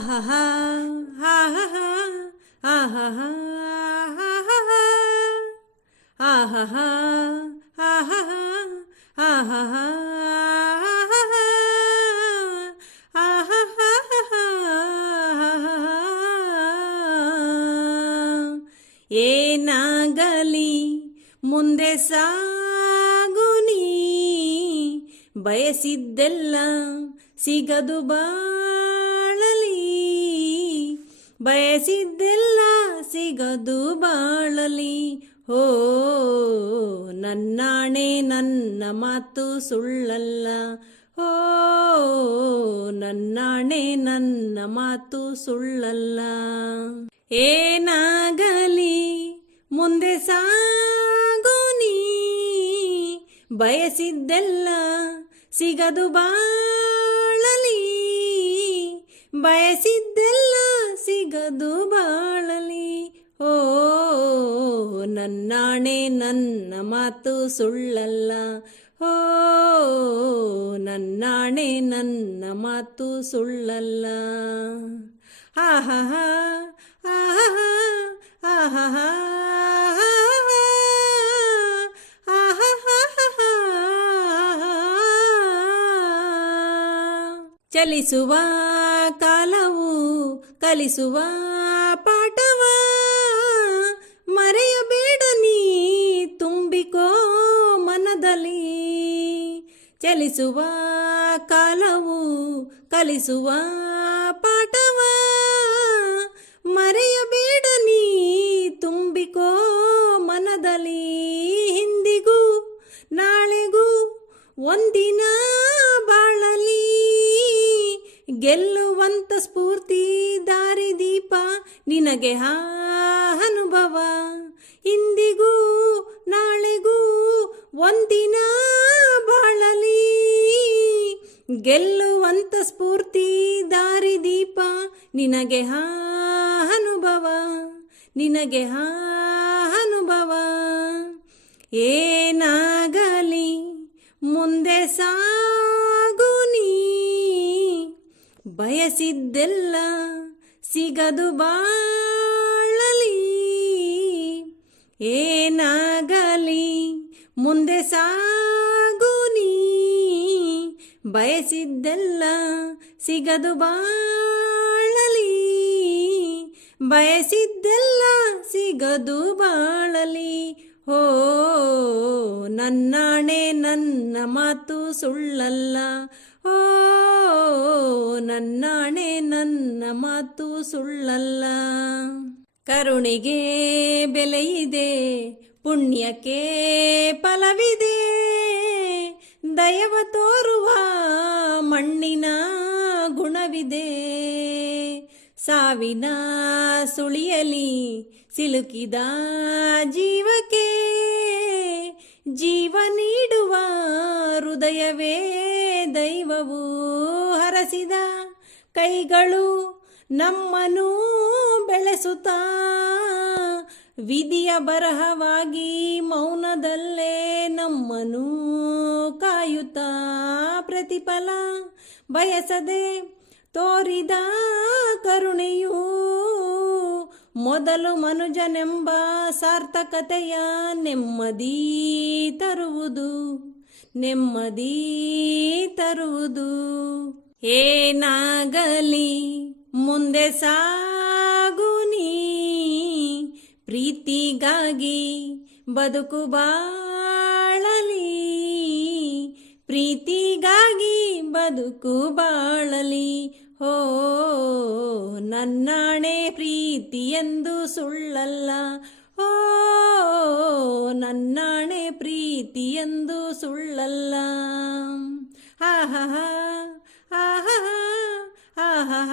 ಆಹಾ ಆಹಾ ಆಹಾ ಆಹಾ ಆಹಾ ಏನಾಗಲಿ ಮುಂದೆ ಸಾಗುನಿ ಬಯಸಿದ್ದೆಲ್ಲ ಸಿಗದು ಬಾಳಲಿ ಬಯಸಿದ್ದೆಲ್ಲ ಸಿಗದು ಬಾಳಲಿ ಓ ನನ್ನಾಣೆ ನನ್ನ ಮಾತು ಸುಳ್ಳಲ್ಲ ಓ ನನ್ನಾಣೆ ನನ್ನ ಮಾತು ಸುಳ್ಳಲ್ಲ ಏನಾಗಲಿ ಮುಂದೆ ಸಾಗುನಿ ಬಯಸಿದ್ದೆಲ್ಲ ಸಿಗದು ಬಾಳಲಿ ಬಯಸಿದ್ದೆಲ್ಲ ಸಿಗದು ಬಾಳಲಿ ಓ ನನ್ನಾಣೆ ನನ್ನ ಮಾತು ಸುಳ್ಳಲ್ಲ ಓ ನನ್ನಾಣೆ ನನ್ನ ಮಾತು ಸುಳ್ಳಲ್ಲ ಆಹಾ ಆಹಾ ಆಹಾ ಚಲಿಸುವ ಕಾಲವು ಕಲಿಸುವ ಪಾಠವ ಮರೆಯಬೇಡ ನೀ ತುಂಬಿಕೋ ಮನದಲ್ಲಿ ಚಲಿಸುವ ಕಾಲವು ಕಲಿಸುವ ಪಾಠವ ಮರೆಯಬೇಡ ನೀ ತುಂಬಿಕೋ ಮನದಲ್ಲಿ ಹಿಂದಿಗೂ ನಾಳೆಗೂ ಒಂದಿನ ಬಾಳಲಿ ಗೆಲ್ಲುವಂತ ಸ್ಫೂರ್ತಿ ದಾರಿದೀಪ ನಿನಗೆ ಅನುಭವ ಇಂದಿಗೂ ನಾಳೆಗೂ ಒಂದಿನ ಬಾಳಲಿ ಗೆಲ್ಲುವಂತ ಸ್ಫೂರ್ತಿ ದಾರಿದೀಪ ನಿನಗೆ ಅನುಭವ ನಿನಗೆ ಅನುಭವ ಏನಾಗಲಿ ಮುಂದೆ ಸಾಗುನಿ ಬಯಸಿದ್ದೆಲ್ಲ ಸಿಗದು ಬಾಳಲಿ ಏನಾಗಲಿ ಮುಂದೆ ಸಾಗುನಿ ಬಯಸಿದ್ದೆಲ್ಲ ಸಿಗದು ಬಾಳಲಿ ಬಯಸಿದ್ದೆಲ್ಲ ಸಿಗದು ಬಾಳಲಿ ಓ ನನ್ನಾಣೆ ನನ್ನ ಮಾತು ಸುಳ್ಳಲ್ಲ ಓ ನನ್ನಾಣೆ ನನ್ನ ಮಾತು ಸುಳ್ಳಲ್ಲ ಕರುಣೆಗೆ ಬೆಲೆಯಿದೆ ಪುಣ್ಯಕ್ಕೆ ಫಲವಿದೆ ದಯವ ತೋರುವ ಮಣ್ಣಿನ ಗುಣವಿದೆ ಸಾವಿನ ಸುಳಿಯಲಿ ಸಿಲುಕಿದ ಜೀವಕ್ಕೆ ಜೀವ ನೀಡುವ ಹೃದಯವೇ ದೈವವು ಹರಸಿದ ಕೈಗಳು ನಮ್ಮನ್ನು ಬೆಳೆಸುತ್ತಾ ವಿಧಿಯ ಬರಹವಾಗಿ ಮೌನದಲ್ಲೇ ನಮ್ಮನ್ನು ಕಾಯುತ್ತಾ ಪ್ರತಿಫಲ ಬಯಸದೆ ತೋರಿದ ಕರುಣೆಯು ಮೊದಲು ಮನುಜನೆಂಬ ಸಾರ್ಥಕತೆಯ ನೆಮ್ಮದಿ ತರುವುದು ನೆಮ್ಮದಿ ತರುವುದು ಏನಾಗಲಿ ಮುಂದೆ ಸಾಗುನಿ ಪ್ರೀತಿಗಾಗಿ ಬದುಕು ಬಾಳಲಿ ಪ್ರೀತಿಗಾಗಿ ಬದುಕು ಬಾಳಲಿ ಓ ನನ್ನಾಣೆ ಪ್ರೀತಿಯೆಂದು ಸುಳ್ಳಲ್ಲ ಓ ನನ್ನಾಣೆ ಪ್ರೀತಿಯೆಂದು ಸುಳ್ಳಲ್ಲ ಆಹಾ ಆಹಾ ಆಹಾ